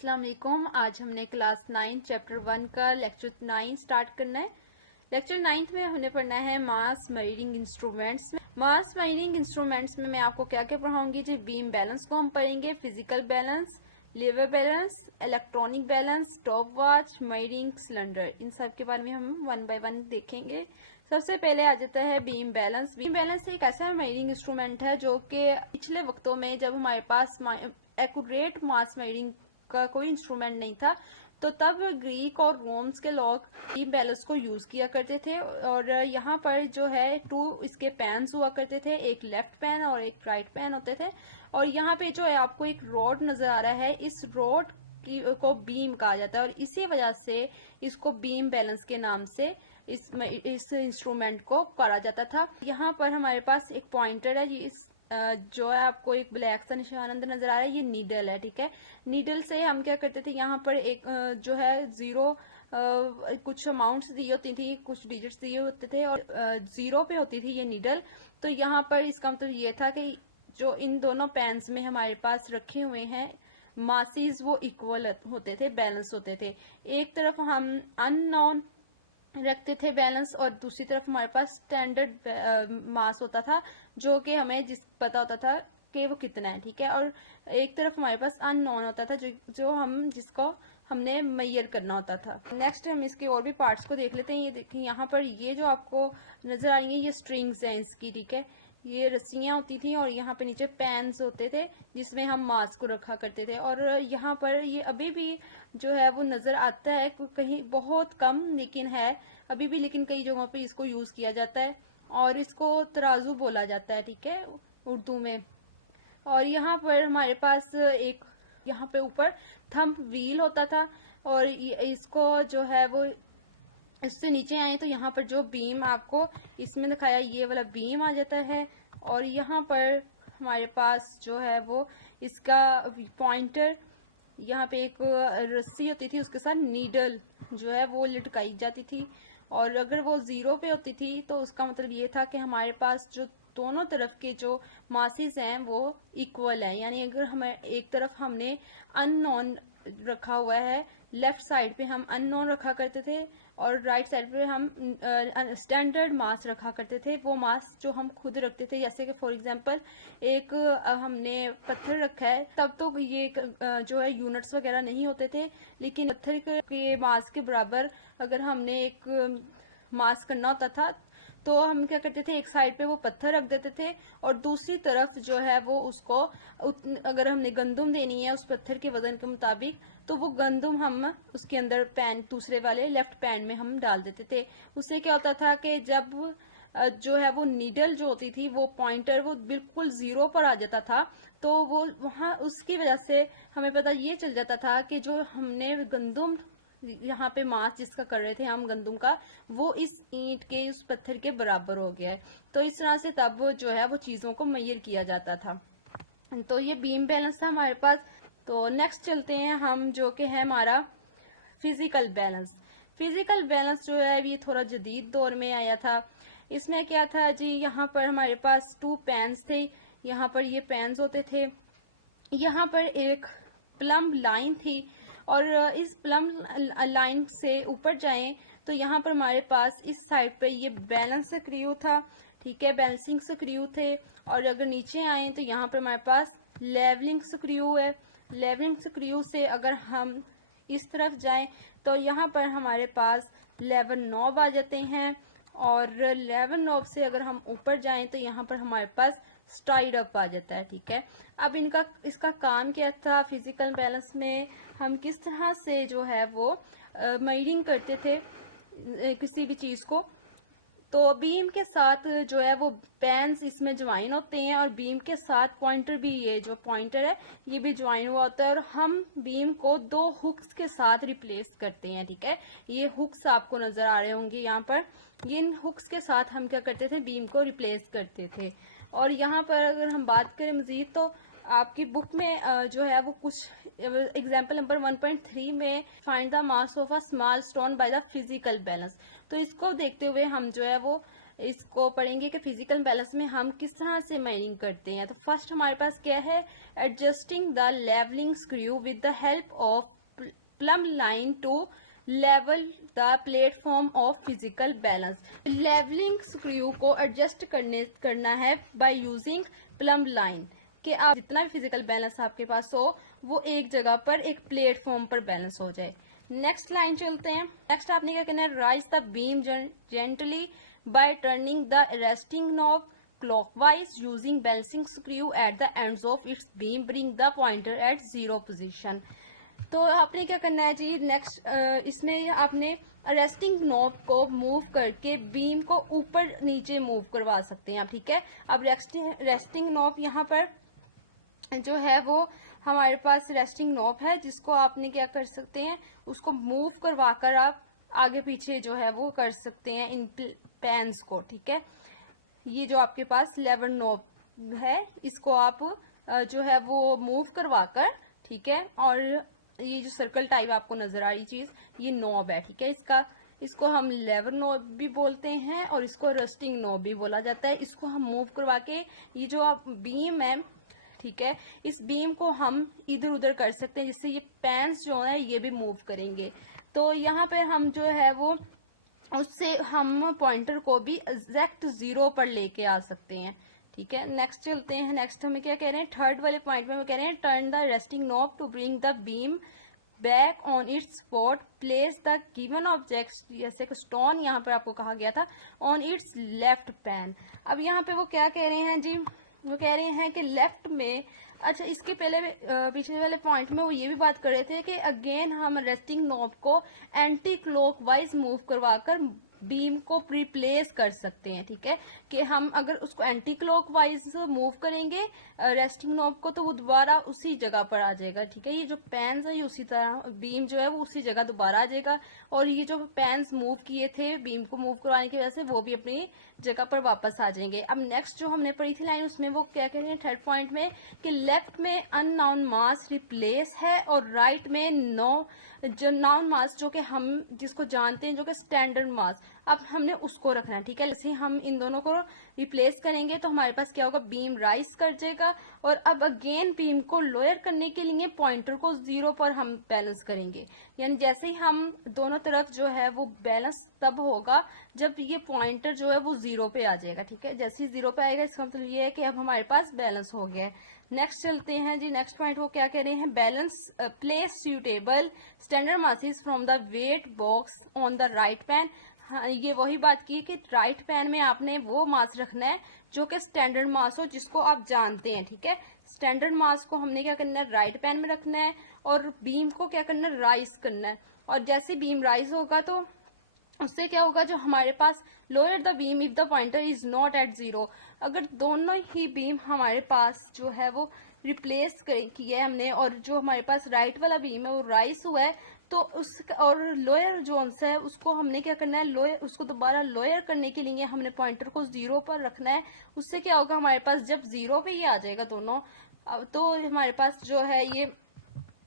अस्सलाम वालेकुम। आज हमने क्लास 9 चैप्टर 1 का लेक्चर 9 स्टार्ट करना है। लेक्चर 9 में हमने पढ़ना है मास मेजरिंग इंस्ट्रूमेंट्स में। मास मेजरिंग इंस्ट्रूमेंट्स में मैं आपको क्या क्या पढ़ाऊंगी जी। बीम बैलेंस को हम पढ़ेंगे, physical balance, lever balance, electronic balance, stop watch, measuring cylinder, इन सब के बारे में हम 1 बाय 1 देखेंगे। सबसे पहले आ जाता है बीम बैलेंस। बीम बैलेंस एक ऐसा मेजरिंग इंस्ट्रूमेंट है जो कि पिछले वक्तों में जब हमारे पास एक्यूरेट मास मेजरिंग का कोई इंस्ट्रूमेंट नहीं था तो तब ग्रीक और रोम्स के लोग बीम बैलेंस को यूज किया करते थे। और यहाँ पर जो है 2 इसके पैन्स हुआ करते थे, एक लेफ्ट पैन और एक राइट पैन होते थे। और यहाँ पे जो है आपको एक रॉड नजर आ रहा है, इस रॉड को बीम कहा जाता है और इसी वजह से इसको बीम बैलेंस के नाम से इस इंस्ट्रूमेंट को करा जाता था। यहाँ पर हमारे पास एक पॉइंटर है, जो है आपको एक ब्लैक सा निशान अंदर नजर आ रहा है, ये नीडल है, ठीक है। नीडल से हम क्या करते थे, यहाँ पर एक जो है जीरो कुछ अमाउंट्स दी होती थी, कुछ डिजिट्स दिए होते थे और जीरो पे होती थी ये नीडल। तो यहाँ पर इसका मतलब ये था कि जो इन दोनों पेन्स में हमारे पास रखे हुए हैं मासेस वो इक्वल होते थे, बैलेंस होते थे। एक तरफ हम अननोन रखते थे बैलेंस और दूसरी तरफ हमारे पास स्टैंडर्ड मास होता था जो कि हमें पता होता था कि वो कितना है, ठीक है। और एक तरफ हमारे पास अननोन होता था जो जिसको हमने मेजर करना होता था। नेक्स्ट हम इसके और भी पार्ट्स को देख लेते हैं। ये देखिए यहाँ पर ये जो आपको नजर आ रही है ये स्ट्रिंग्स हैं इसकी, ठीक है। ये रस्सियां होती थी और यहाँ पे नीचे पैन्स होते थे जिसमें हम मास को रखा करते थे। और यहाँ पर ये अभी भी जो है वो नजर आता है, कहीं बहुत कम लेकिन है अभी भी, लेकिन कई जगहों पे इसको यूज किया जाता है और इसको तराजू बोला जाता है, ठीक है, उर्दू में। और यहाँ पर हमारे पास एक यहाँ पे ऊपर थंब व्हील होता था और इसको जो है वो इससे नीचे आए तो यहाँ पर जो बीम आपको इसमें दिखाया ये वाला बीम आ जाता है। और यहाँ पर हमारे पास जो है वो इसका पॉइंटर, यहाँ पे एक रस्सी होती थी उसके साथ नीडल जो है वो लटकाई जाती थी। और अगर वो जीरो पे होती थी तो उसका मतलब ये था कि हमारे पास जो दोनों तरफ के जो मासेस हैं वो इक्वल है। यानी अगर हमें एक तरफ हमने अननोन रखा हुआ है, लेफ्ट साइड पे हम अननोन रखा करते थे और राइट साइड पे हम स्टैंडर्ड मास रखा करते थे। वो मास जो हम खुद रखते थे, जैसे कि फॉर एग्जांपल एक हमने पत्थर रखा है, तब तो ये जो है यूनिट्स वगैरह नहीं होते थे, लेकिन पत्थर के मास के बराबर अगर हमने एक मास करना होता था तो हम क्या करते थे, एक साइड पे वो पत्थर रख देते थे और दूसरी तरफ जो है वो उसको अगर हमने गंदुम देनी है उस पत्थर के वजन के मुताबिक तो वो गंदुम हम उसके अंदर पैन दूसरे वाले लेफ्ट पैन में हम डाल देते थे। उससे क्या होता था कि जब जो है वो नीडल जो होती थी वो पॉइंटर वो बिल्कुल जीरो पर आ जाता था तो वो वहां उसकी वजह से हमें पता ये चल जाता था कि जो हमने गंदुम यहाँ पे मास जिसका कर रहे थे हम गंदुम का, वो इस ईंट के उस पत्थर के बराबर हो गया है। तो इस तरह से तब जो है वो चीजों को मेजर किया जाता था। तो ये बीम बैलेंस था हमारे पास। तो नेक्स्ट चलते हैं हम, जो कि है हमारा फिजिकल बैलेंस। फिजिकल बैलेंस जो है ये थोड़ा जदीद दौर में आया था। इसमें क्या था जी, यहाँ पर हमारे पास 2 पैन्स थे, यहाँ पर ये पैन्स होते थे, यहाँ पर एक प्लम लाइन थी और इस प्लम लाइन से ऊपर जाएं तो यहाँ पर हमारे पास इस साइड पे ये बैलेंस स्क्रू था, ठीक है, बैलेंसिंग स्क्रू थे। और अगर नीचे आए तो यहाँ पर हमारे पास लेवलिंग स्क्रू है। लेवलिंग स्क्रू से अगर हम इस तरफ जाएं तो यहाँ पर हमारे पास लेवल नॉब आ जाते हैं और लेवल नॉब से अगर हम ऊपर जाएं तो यहाँ पर हमारे पास स्टाइड अप आ जाता है, ठीक है। अब इसका काम क्या था, फिजिकल बैलेंस में हम किस तरह से जो है वो मेजरिंग करते थे किसी भी चीज को। तो बीम के साथ जो है वो पैन्स इसमें ज्वाइन होते हैं और बीम के साथ पॉइंटर भी, ये जो पॉइंटर है ये भी ज्वाइन हुआ होता है और हम बीम को 2 हुक्स के साथ रिप्लेस करते हैं, ठीक है। ये हुक्स आपको नजर आ रहे होंगे यहाँ पर, इन हुक्स के साथ हम क्या करते थे, बीम को रिप्लेस करते थे। और यहाँ पर अगर हम बात करें मजीद तो आपकी बुक में जो है वो कुछ एग्जाम्पल नंबर 1.3 में find the mass of a small stone by the physical balance, तो इसको देखते हुए हम जो है वो इसको पढ़ेंगे कि फिजिकल बैलेंस में हम किस तरह से मेजरिंग करते हैं। तो फर्स्ट हमारे पास क्या है, adjusting the levelling screw with the help of plumb line to level the platform of physical balance. Levelling screw को एडजस्ट करना है बाय यूजिंग प्लम लाइन, कि आप जितना भी फिजिकल बैलेंस आपके पास हो वो एक जगह पर एक प्लेटफॉर्म पर बैलेंस हो जाए। नेक्स्ट लाइन चलते हैं। नेक्स्ट आपने क्या करना है, rise the beam gently bye turning the resting knob clockwise using balancing screw at the ends of its beam, bring the pointer at zero position। तो आपने क्या करना है जी, नेक्स्ट इसमें आपने रेस्टिंग नॉब को मूव करके बीम को ऊपर नीचे मूव करवा सकते हैं आप, ठीक है। अब रेस्टिंग नॉब यहाँ पर जो है वो हमारे पास रेस्टिंग नॉब है, जिसको आपने क्या कर सकते हैं, उसको मूव करवा कर आप आगे पीछे जो है वो कर सकते हैं इन पैन्स को, ठीक है। ये जो आपके पास लेवर नॉब है इसको आप जो है वो मूव करवा कर, ठीक है। और ये जो सर्कल टाइप आपको नजर आ रही चीज, ये नॉब है, ठीक है। इसको हम लेवर नॉब भी बोलते हैं और इसको रेस्टिंग नॉब भी बोला जाता है। इसको हम मूव करवा के ये जो आप बीम है, ठीक है, इस बीम को हम इधर उधर कर सकते हैं, जिससे ये पैन्स जो है ये भी मूव करेंगे। तो यहाँ पे हम जो है वो उससे हम पॉइंटर को भी एग्जैक्ट जीरो पर लेके आ सकते हैं, ठीक है। नेक्स्ट चलते हैं। नेक्स्ट हमें क्या कह रहे हैं, थर्ड वाले पॉइंट में कह रहे हैं turn the resting knob to bring the beam back on its spot, place the given object, जैसे कि स्टोन यहाँ पर आपको कहा गया था, ऑन इट्स लेफ्ट पैन। अब यहाँ पे वो क्या कह रहे हैं जी, वो कह रहे हैं कि लेफ्ट में, अच्छा इसके पहले पिछले वाले पॉइंट में वो ये भी बात कर रहे थे कि अगेन हम रेस्टिंग नॉब को एंटी क्लॉकवाइज मूव करवाकर बीम को रिप्लेस कर सकते हैं, ठीक है। कि हम अगर उसको एंटी क्लॉकवाइज मूव करेंगे रेस्टिंग नॉब को, तो वो दोबारा उसी जगह पर आ जाएगा, ठीक है। ये जो पैन्स है ये उसी तरह, बीम जो है वो उसी जगह दोबारा आ जाएगा, और ये जो पैन्स मूव किए थे बीम को मूव करवाने की वजह से वो भी अपनी जगह पर वापस आ जाएंगे। अब नेक्स्ट जो हमने पढ़ी थी लाइन, उसमें वो क्या कह रहे हैं थर्ड पॉइंट में, कि लेफ्ट में अननाउन मास रिप्लेस है और राइट में नो जो नाउन मास जो कि हम जिसको जानते हैं जो कि स्टैंडर्ड मास, अब हमने उसको रखना है, ठीक है। जैसे हम इन दोनों को रिप्लेस करेंगे तो हमारे पास क्या होगा, बीम राइज कर जाएगा, और अब अगेन बीम को लोअर करने के लिए पॉइंटर को जीरो पर हम बैलेंस करेंगे। यानी जैसे ही हम दोनों तरफ जो है वो बैलेंस तब होगा जब ये पॉइंटर जो है वो जीरो पे आ जाएगा, ठीक है। जैसे ही जीरो पे आएगा इसका मतलब ये है कि अब हमारे पास बैलेंस हो गया है। नेक्स्ट चलते हैं जी। नेक्स्ट पॉइंट वो क्या कह रहे हैं, balance place suitable standard masses from the wait box on the right pan. हाँ, ये वही बात की कि राइट पैन में आपने वो मास रखना है जो कि स्टैंडर्ड मास हो, जिसको आप जानते हैं, ठीक है। स्टैंडर्ड मास को हमने क्या करना है, राइट पैन में रखना है, और बीम को क्या करना है, राइज करना है। और जैसे बीम राइज होगा तो उससे क्या होगा, जो हमारे पास lower the beam if the pointer is not at zero, अगर दोनों ही बीम हमारे पास जो है वो रिप्लेस किया है हमने, और जो हमारे पास राइट वाला बीम है वो राइज हुआ है, तो उस और लोअर जोन से है उसको हमने क्या करना है, लोअर उसको दोबारा लोअर करने के लिए हमने पॉइंटर को जीरो पर रखना है। उससे क्या होगा, हमारे पास जब जीरो पे ही आ जाएगा दोनों, तो हमारे पास जो है ये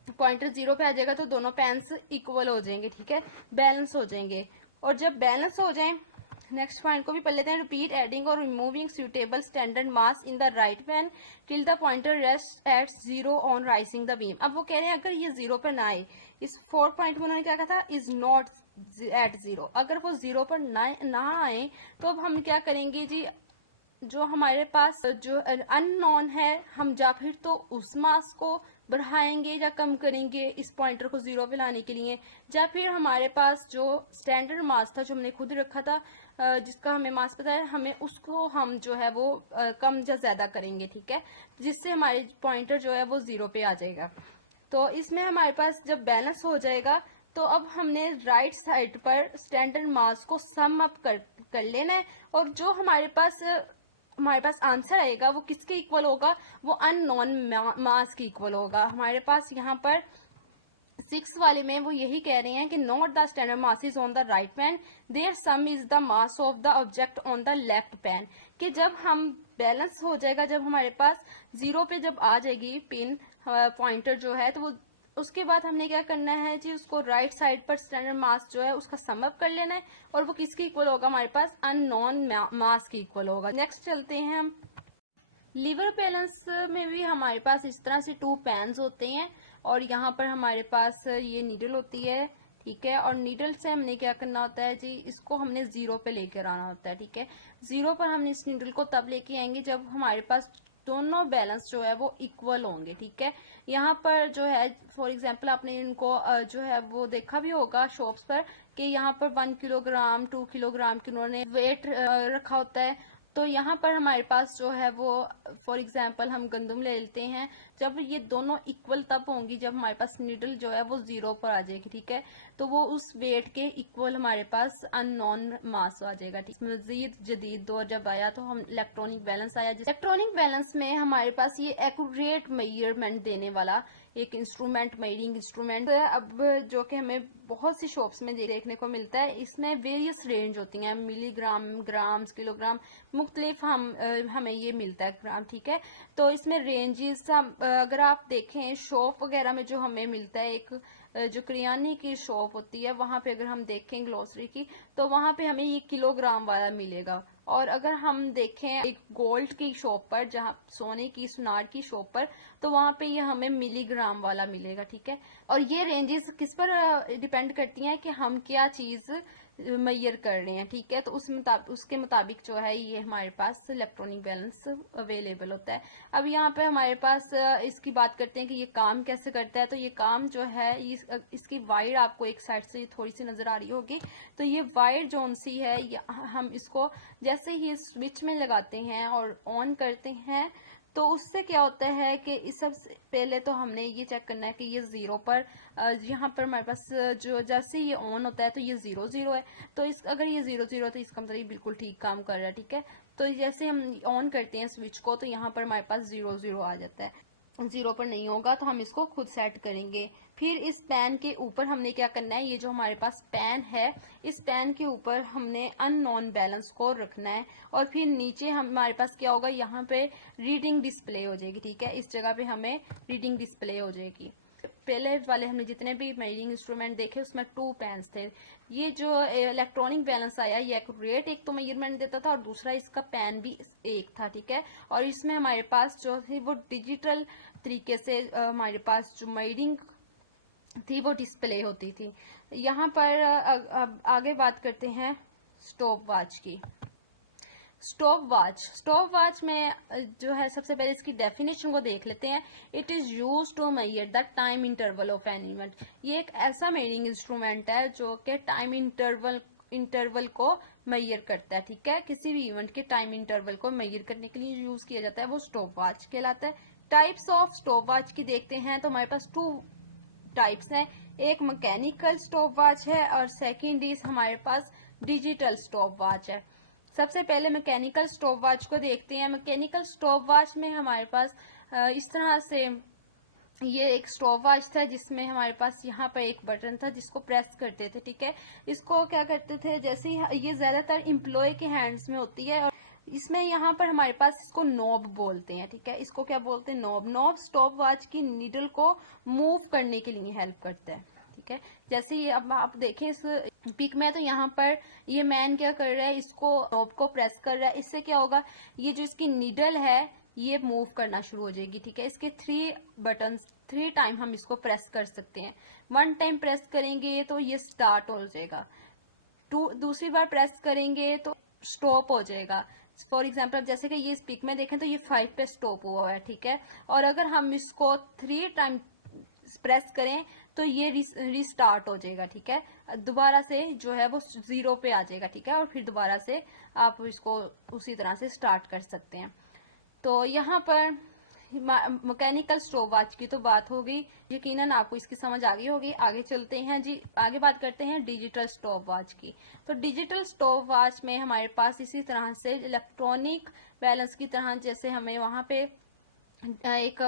पॉइंटर जीरो पे आ जाएगा, तो दोनों पैन्स इक्वल हो जाएंगे, ठीक है, बैलेंस हो जाएंगे। और जब बैलेंस हो जाए, नेक्स्ट पॉइंट को भी पढ़ लेते हैं, रिपीट एडिंग और removing suitable standard mass in the right pan till the pointer rest at zero on rising the beam. अब वो कह रहे हैं अगर ये जीरो पर ना आए, इस फोर्थ पॉइंट में उन्होंने क्या कहा था, इज नॉट एट जीरो, अगर वो जीरो पर ना आए तो अब हम क्या करेंगे जी, जो हमारे पास जो अननोन है, हम या फिर तो उस मास को बढ़ाएंगे या कम करेंगे इस पॉइंटर को जीरो पे लाने के लिए, या फिर हमारे पास जो स्टैंडर्ड मास था जो हमने खुद रखा था, जिसका हमें मास पता है, हमें उसको हम जो है वो कम या ज्यादा करेंगे, ठीक है, जिससे हमारे पॉइंटर जो है वो जीरो पे आ जाएगा। तो इसमें हमारे पास जब बैलेंस हो जाएगा तो अब हमने राइट साइड पर स्टैंडर्ड मास को सम अप कर लेना है, और जो हमारे पास आंसर आएगा वो किसके इक्वल होगा, वो अननोन मास के इक्वल होगा। हमारे पास यहाँ पर 6 वाले में वो यही कह रहे हैं कि note the standard masses on the right pan, their sum is the mass of the object on the left pan. कि जब हम बैलेंस हो जाएगा, जब हमारे पास जीरो पे जब आ जाएगी पिन पॉइंटर जो है, तो वो उसके बाद हमने क्या करना है जी, उसको राइट साइड पर स्टैंडर्ड मास जो है उसका सम अप कर लेना है और वो किसके इक्वल होगा, हमारे पास अननोन मास के इक्वल होगा। नेक्स्ट चलते हैं हम लीवर बैलेंस में भी हमारे पास इस तरह से 2 पैन्स होते हैं और यहाँ पर हमारे पास ये नीडल होती है, ठीक है। और नीडल से हमने क्या करना होता है जी, इसको हमने 0 पे लेकर आना होता है, ठीक है। 0 पर हम इस नीडल को तब लेके आएंगे जब हमारे पास दोनों बैलेंस जो है वो इक्वल होंगे, ठीक है। यहाँ पर जो है फॉर एग्जांपल आपने इनको जो है वो देखा भी होगा शॉप्स पर कि यहाँ पर 1 किलोग्राम 2 किलोग्राम की उन्होंने वेट रखा होता है। तो यहाँ पर हमारे पास जो है वो फॉर एग्जांपल हम गंदम ले लेते हैं, जब ये दोनों इक्वल तब होंगी जब हमारे पास नीडल जो है वो 0 पर आ जाएगी, ठीक है। तो वो उस वेट के इक्वल हमारे पास अननोन मास आ जाएगा, ठीक। मजीद जदीद दौर जब आया तो हम इलेक्ट्रॉनिक बैलेंस आया। इलेक्ट्रॉनिक बैलेंस में हमारे पास ये एक्यूरेट मेजरमेंट देने वाला एक इंस्ट्रूमेंट, मेजरिंग इंस्ट्रूमेंट अब जो कि हमें बहुत सी शॉप्स में देखने को मिलता है। इसमें वेरियस रेंज होती हैं, मिलीग्राम, ग्राम्स, किलोग्राम, मुख्तलिफ हमें ये मिलता है ग्राम, ठीक है। तो इसमें रेंजेस अगर आप देखें शॉप वगैरह में जो हमें मिलता है, एक जो करियाने की शॉप होती है वहां पे अगर हम देखें ग्लोसरी की, तो वहां पे हमें ये किलोग्राम वाला मिलेगा। और अगर हम देखें एक गोल्ड की शॉप पर, जहाँ सोने की सुनार की शॉप पर, तो वहां पे ये हमें मिलीग्राम वाला मिलेगा, ठीक है। और ये रेंजेस किस पर डिपेंड करती हैं कि हम क्या चीज मैयर कर रहे हैं, ठीक है। तो उसके मुताबिक जो है ये हमारे पास इलेक्ट्रॉनिक बैलेंस अवेलेबल होता है। अब यहाँ पे हमारे पास इसकी बात करते हैं कि ये काम कैसे करता है। तो ये काम जो है इसकी वायर आपको एक साइड से थोड़ी सी नजर आ रही होगी। तो ये वायर जोन सी है, हम इसको जैसे ही स्विच में लगाते हैं और ऑन करते हैं तो उससे क्या होता है कि इस सबसे पहले तो हमने ये चेक करना है कि ये 0 पर, यहाँ पर हमारे पास जो जैसे ये ऑन होता है तो ये 0 है। तो अगर ये 0 है तो इसका मतलब ये बिल्कुल ठीक काम कर रहा है, ठीक है। तो जैसे हम ऑन करते हैं स्विच को तो यहाँ पर हमारे पास 0 आ जाता है। 0 पर नहीं होगा तो हम इसको खुद सेट करेंगे। फिर इस पैन के ऊपर हमने क्या करना है, ये जो हमारे पास पैन है, इस पैन के ऊपर हमने अननोन बैलेंस को रखना है। और फिर नीचे हमारे पास क्या होगा, यहाँ पे रीडिंग डिस्प्ले हो जाएगी, ठीक है। इस जगह पे हमें रीडिंग डिस्प्ले हो जाएगी। पहले वाले हमने जितने भी मेजरिंग इंस्ट्रूमेंट देखे उसमें 2 पैन्स थे। ये जो इलेक्ट्रॉनिक बैलेंस आया ये एक्यूरेट एक तो मेजरमेंट देता था और दूसरा इसका पैन भी एक था, ठीक है। और इसमें हमारे पास जो थी वो डिजिटल तरीके से हमारे पास जो मेजरिंग थी वो डिस्प्ले होती थी। यहाँ पर अब आगे बात करते हैं स्टॉप वॉच की। स्टॉप वॉच में जो है सबसे पहले इसकी डेफिनेशन को देख लेते हैं। It is use to measure the time interval of an event. ये एक ऐसा मेजरिंग इंस्ट्रूमेंट है जो कि टाइम इंटरवल को मेजर करता है, ठीक है। किसी भी इवेंट के टाइम इंटरवल को मेजर करने के लिए यूज किया जाता है, वो स्टॉप वॉच कहलाता है। टाइप्स ऑफ स्टॉप वॉच की देखते हैं तो हमारे पास 2 टाइप्स हैं। एक मैकेनिकल स्टॉप वॉच है और सेकंड इज हमारे पास डिजिटल स्टॉप वॉच है। सबसे पहले मैकेनिकल स्टॉप वॉच को देखते हैं। मैकेनिकल स्टॉप वॉच में हमारे पास इस तरह से ये एक स्टॉप वॉच था जिसमें हमारे पास यहाँ पर एक बटन था जिसको प्रेस करते थे, ठीक है। इसको क्या करते थे, जैसे ही ये ज्यादातर एम्प्लॉय के हैंड्स में होती है और इसमें यहाँ पर हमारे पास इसको नॉब बोलते हैं, ठीक है। इसको क्या बोलते हैं, नॉब स्टॉप वॉच की नीडल को मूव करने के लिए हेल्प करता है, ठीक है। जैसे ये अब आप देखें इस पिक में तो यहाँ पर ये मैन क्या कर रहा है, इसको नॉब को प्रेस कर रहा है। इससे क्या होगा, ये जो इसकी नीडल है ये मूव करना शुरू हो जाएगी, ठीक है। इसके 3 बटन्स 3 टाइम हम इसको प्रेस कर सकते हैं। 1 टाइम प्रेस करेंगे तो ये स्टार्ट हो जाएगा, दूसरी बार प्रेस करेंगे तो स्टॉप हो जाएगा। फॉर एग्जाम्पल जैसे कि ये इस पिक में देखें तो ये 5 पे स्टॉप हुआ है, ठीक है। और अगर हम इसको 3 टाइम प्रेस करें तो ये रिस्टार्ट हो जाएगा, ठीक है। दोबारा से जो है वो 0 पे आ जाएगा, ठीक है। और फिर दोबारा से आप इसको उसी तरह से स्टार्ट कर सकते हैं। तो यहाँ पर मैकेनिकल स्टॉप वॉच की तो बात हो गई, यकीनन आपको इसकी समझ आ गई होगी। आगे चलते हैं जी, आगे बात करते हैं डिजिटल स्टॉप वॉच की। तो डिजिटल स्टॉप वॉच में हमारे पास इसी तरह से इलेक्ट्रॉनिक बैलेंस की तरह जैसे हमें वहां पे एक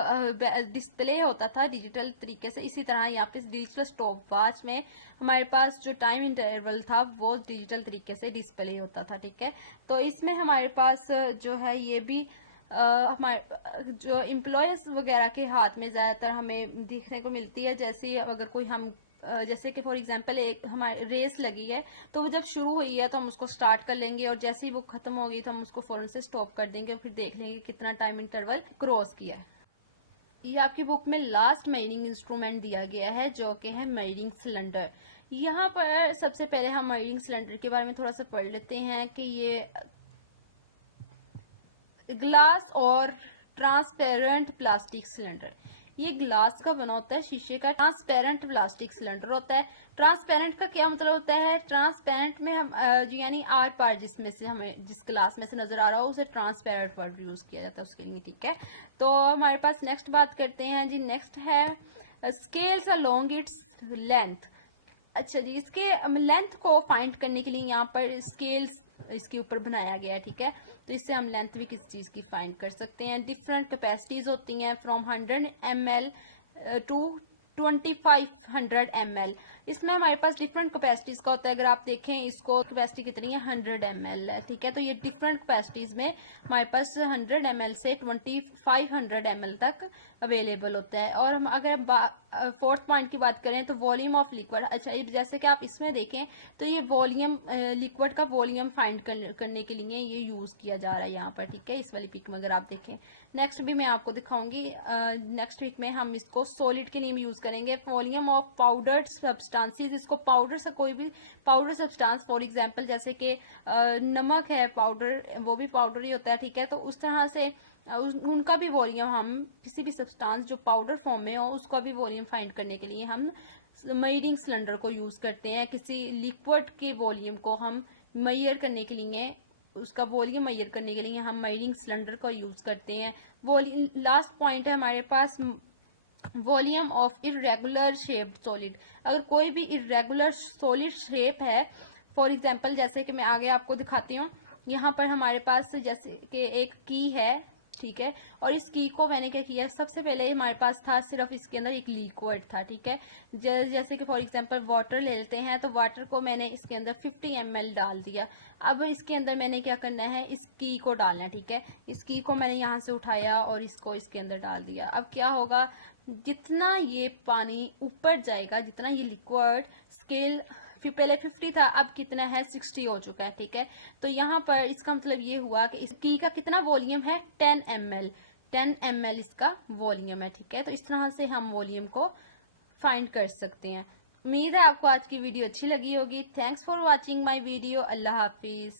डिस्प्ले होता था डिजिटल तरीके से, इसी तरह यहाँ पे डिजिटल स्टॉप वॉच में हमारे पास जो टाइम इंटरवल था वो डिजिटल तरीके से डिस्प्ले होता था, ठीक है। तो इसमें हमारे पास जो है ये भी हमारे जो एम्प्लॉयज वगैरह के हाथ में ज़्यादातर हमें देखने को मिलती है। जैसे अगर कोई हम जैसे कि फॉर एग्जांपल एक हमारी रेस लगी है, तो वो जब शुरू हुई है तो हम उसको स्टार्ट कर लेंगे और जैसे ही वो खत्म होगी तो हम उसको फौरन से स्टॉप कर देंगे और फिर देख लेंगे कितना टाइम इंटरवल क्रॉस किया है। ये आपकी बुक में लास्ट मेजरिंग इंस्ट्रूमेंट दिया गया है जो कि है मेजरिंग सिलेंडर। यहाँ पर सबसे पहले हम मेजरिंग सिलेंडर के बारे में थोड़ा सा पढ़ लेते हैं कि ये ग्लास और ट्रांसपेरेंट प्लास्टिक सिलेंडर, ये ग्लास का बना होता है, शीशे का ट्रांसपेरेंट प्लास्टिक सिलेंडर होता है। ट्रांसपेरेंट का क्या मतलब होता है? ट्रांसपेरेंट में हम यानी आर पार जिसमें से हमें जिस ग्लास में से नजर आ रहा हो उसे ट्रांसपेरेंट वर्ड यूज किया जाता है उसके लिए, ठीक है। तो हमारे पास नेक्स्ट बात करते हैं जी। नेक्स्ट है स्केल्स अलोंग इट्स लेंथ। अच्छा जी, इसके लेंथ को फाइंड करने के लिए यहाँ पर स्केल्स इसके ऊपर बनाया गया है, ठीक है। तो इससे हम लेंथ भी किस चीज की फाइंड कर सकते हैं। डिफरेंट कैपेसिटीज होती हैं फ्रॉम 100 ml टू 2500 ml। इसमें हमारे पास डिफरेंट कैपेसिटीज का होता है। अगर आप देखें इसको कैपेसिटी कितनी है 100 ml है, ठीक है। तो ये डिफरेंट कैपेसिटीज में हमारे पास 100 ml से 2500 ml तक अवेलेबल होता है। और हम अगर फोर्थ पॉइंट की बात करें तो वॉल्यूम ऑफ लिक्विड। अच्छा, जैसे कि आप इसमें देखें तो ये वॉल्यूम लिक्विड का वॉल्यूम फाइंड करने के लिए ये यूज किया जा रहा है यहाँ पर, ठीक है। इस वाली पिक में अगर आप देखें, नेक्स्ट भी मैं आपको दिखाऊंगी। नेक्स्ट वीक में हम इसको सॉलिड के लिए भी यूज करेंगे। वॉल्यूम ऑफ पाउडर्ड सब्सटेंसेस, इसको पाउडर से कोई भी पाउडर सब्सटेंस, फॉर एग्जांपल जैसे कि नमक है पाउडर, वो भी पाउडर ही होता है, ठीक है। तो उस तरह से उनका भी वॉल्यूम, हम किसी भी सब्सटेंस जो पाउडर फॉर्म में हो उसका भी वॉल्यूम फाइंड करने के लिए हम मेजरिंग सिलेंडर को यूज करते हैं। किसी लिक्विड के वॉल्यूम को हम मेजर करने के लिए, उसका वॉल्यूम मेजर करने के लिए हम मेजरिंग सिलेंडर का यूज करते हैं। वॉल्यूम लास्ट पॉइंट है हमारे पास volume of irregular shaped solid. अगर कोई भी इरेगुलर सॉलिड शेप है, फॉर एग्जांपल जैसे कि मैं आगे आपको दिखाती हूँ। यहाँ पर हमारे पास जैसे कि एक की है, ठीक है। और इस की को मैंने क्या किया, सबसे पहले हमारे पास था सिर्फ इसके अंदर एक लिक्विड था, ठीक है। जैसे कि फॉर एग्जांपल वाटर ले लेते हैं, तो वाटर को मैंने इसके अंदर 50 ml डाल दिया। अब इसके अंदर मैंने क्या करना है, इस की को डालना है, ठीक है। इस की को मैंने यहाँ से उठाया और इसको इसके अंदर डाल दिया। अब क्या होगा, जितना ये पानी ऊपर जाएगा, जितना ये लिक्विड स्केल पहले 50 था, अब कितना है 60 हो चुका है, ठीक है। तो यहाँ पर इसका मतलब ये हुआ कि इस की का कितना वॉल्यूम है 10 ml, 10 ml इसका वॉल्यूम है, ठीक है। तो इस तरह से हम वॉल्यूम को फाइंड कर सकते हैं। उम्मीद है आपको आज की वीडियो अच्छी लगी होगी। Thanks for watching my video. Allah Hafiz.